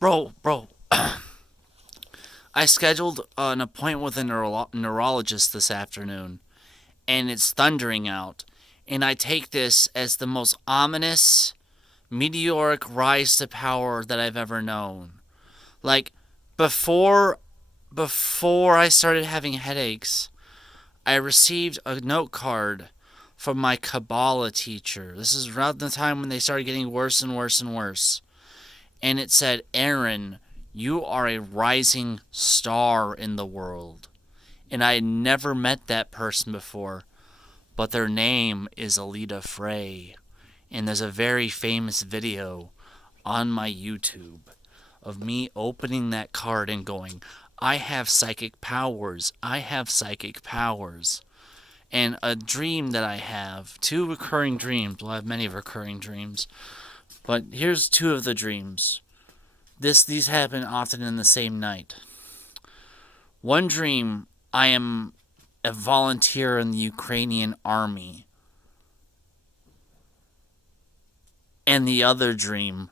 Bro, I scheduled an appointment with a neurologist this afternoon, and it's thundering out. And I take this as the most ominous, meteoric rise to power that I've ever known. Like, before before I started having headaches, I received a note card from my Kabbalah teacher. This is around the time when they started getting worse and worse and worse. And it said, Aaron, you are a rising star in the world. And I had never met that person before, but their name is Alita Frey. And there's a very famous video on my YouTube of me opening that card and going, I have psychic powers. I have psychic powers. And a dream that I have, two recurring dreams. Well, I have many recurring dreams. But here's two of the dreams. These happen often in the same night. One dream, I am a volunteer in the Ukrainian army. And the other dream,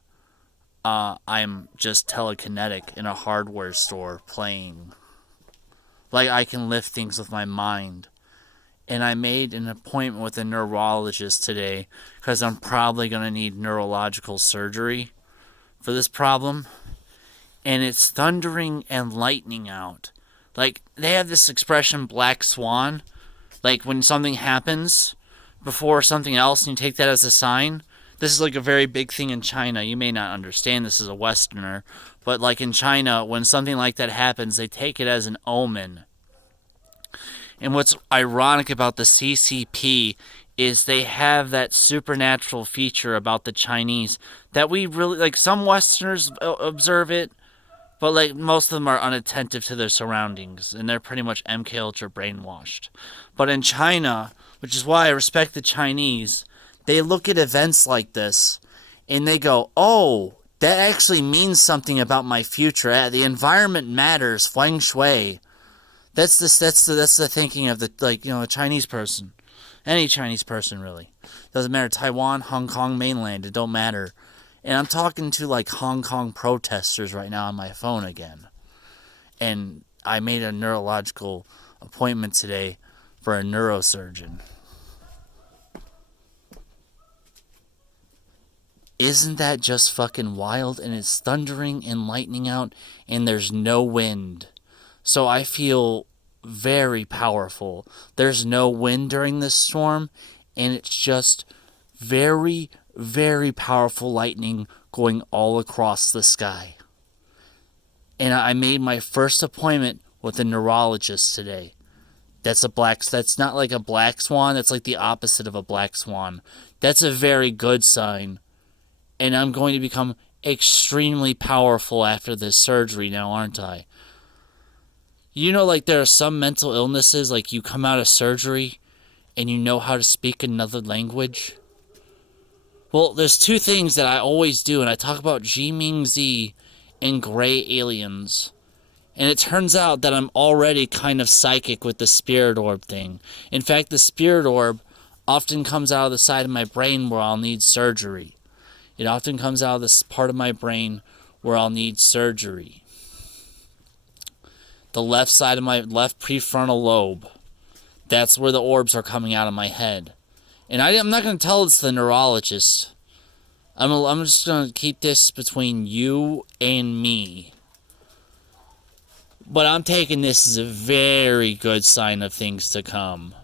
I'm just telekinetic in a hardware store playing. Like I can lift things with my mind. And I made an appointment with a neurologist today because I'm probably going to need neurological surgery for this problem. And it's thundering and lightning out. Like, they have this expression, black swan. Like, when something happens before something else and you take that as a sign. This is like a very big thing in China. You may not understand this as a Westerner. But like in China, when something like that happens, they take it as an omen. And what's ironic about the CCP is they have that supernatural feature about the Chinese that we really, like, some Westerners observe it, but like most of them are unattentive to their surroundings and they're pretty much MK Ultra brainwashed. But in China, which is why I respect the Chinese, they look at events like this and they go, "Oh, that actually means something about my future. The environment matters, feng shui." That's the thinking of the, like, a Chinese person. Any Chinese person, really. Doesn't matter. Taiwan, Hong Kong, mainland, it don't matter. And I'm talking to like Hong Kong protesters right now on my phone again. And I made a neurological appointment today for a neurosurgeon. Isn't that just fucking wild? And it's thundering and lightning out and there's no wind. So I feel very powerful. There's no wind during this storm, and it's just very, very powerful lightning going all across the sky. And I made my first appointment with a neurologist today. That's not like a black swan, that's like the opposite of a black swan. That's a very good sign. And I'm going to become extremely powerful after this surgery now, aren't I? Like there are some mental illnesses, like you come out of surgery and you know how to speak another language. Well, there's two things that I always do, and I talk about Jiming Z and gray aliens. And it turns out that I'm already kind of psychic with the spirit orb thing. In fact, the spirit orb often comes out of the side of my brain where I'll need surgery. It often comes out of this part of my brain where I'll need surgery. The left side of my left prefrontal lobe. That's where the orbs are coming out of my head. And I'm not going to tell it's the neurologist. I'm just going to keep this between you and me. But I'm taking this as a very good sign of things to come.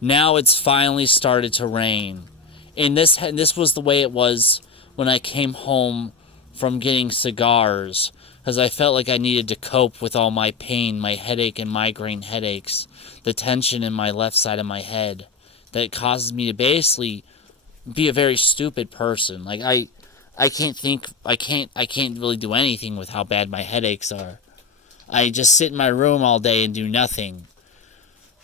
Now it's finally started to rain. And this was the way it was when I came home from getting cigars, because I felt like I needed to cope with all my pain, my headache and migraine headaches, the tension in my left side of my head that causes me to basically be a very stupid person. Like I can't really do anything with how bad my headaches are. I just sit in my room all day and do nothing.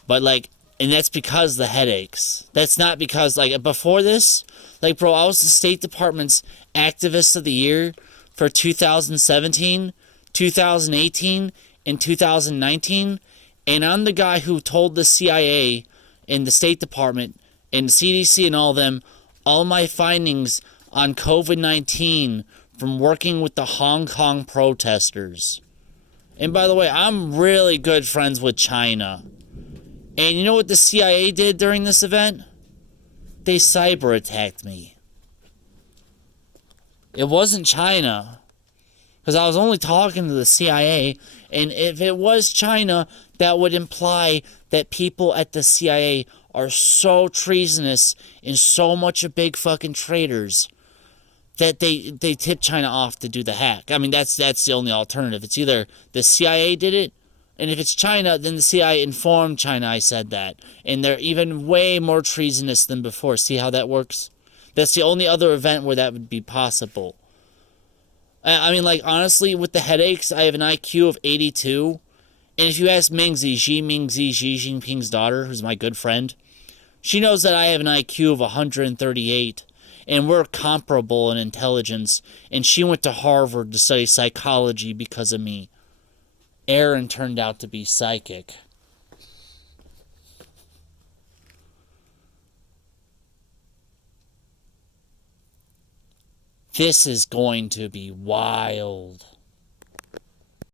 But and that's because the headaches. That's not because, before this, bro, I was the State Department's Activist of the Year for 2017, 2018, and 2019. And I'm the guy who told the CIA and the State Department and the CDC and all them all my findings on COVID-19 from working with the Hong Kong protesters. And by the way, I'm really good friends with China. And you know what the CIA did during this event? They cyber attacked me. It wasn't China. Because I was only talking to the CIA. And if it was China, that would imply that people at the CIA are so treasonous and so much of big fucking traitors that they tip China off to do the hack. I mean, that's the only alternative. It's either the CIA did it, and if it's China, then the CIA informed China I said that. And they're even way more treasonous than before. See how that works? That's the only other event where that would be possible. I mean, like, honestly, with the headaches, I have an IQ of 82. And if you ask Mingzi, Xi Jinping's daughter, who's my good friend, she knows that I have an IQ of 138. And we're comparable in intelligence. And she went to Harvard to study psychology because of me. Aaron turned out to be psychic. This is going to be wild.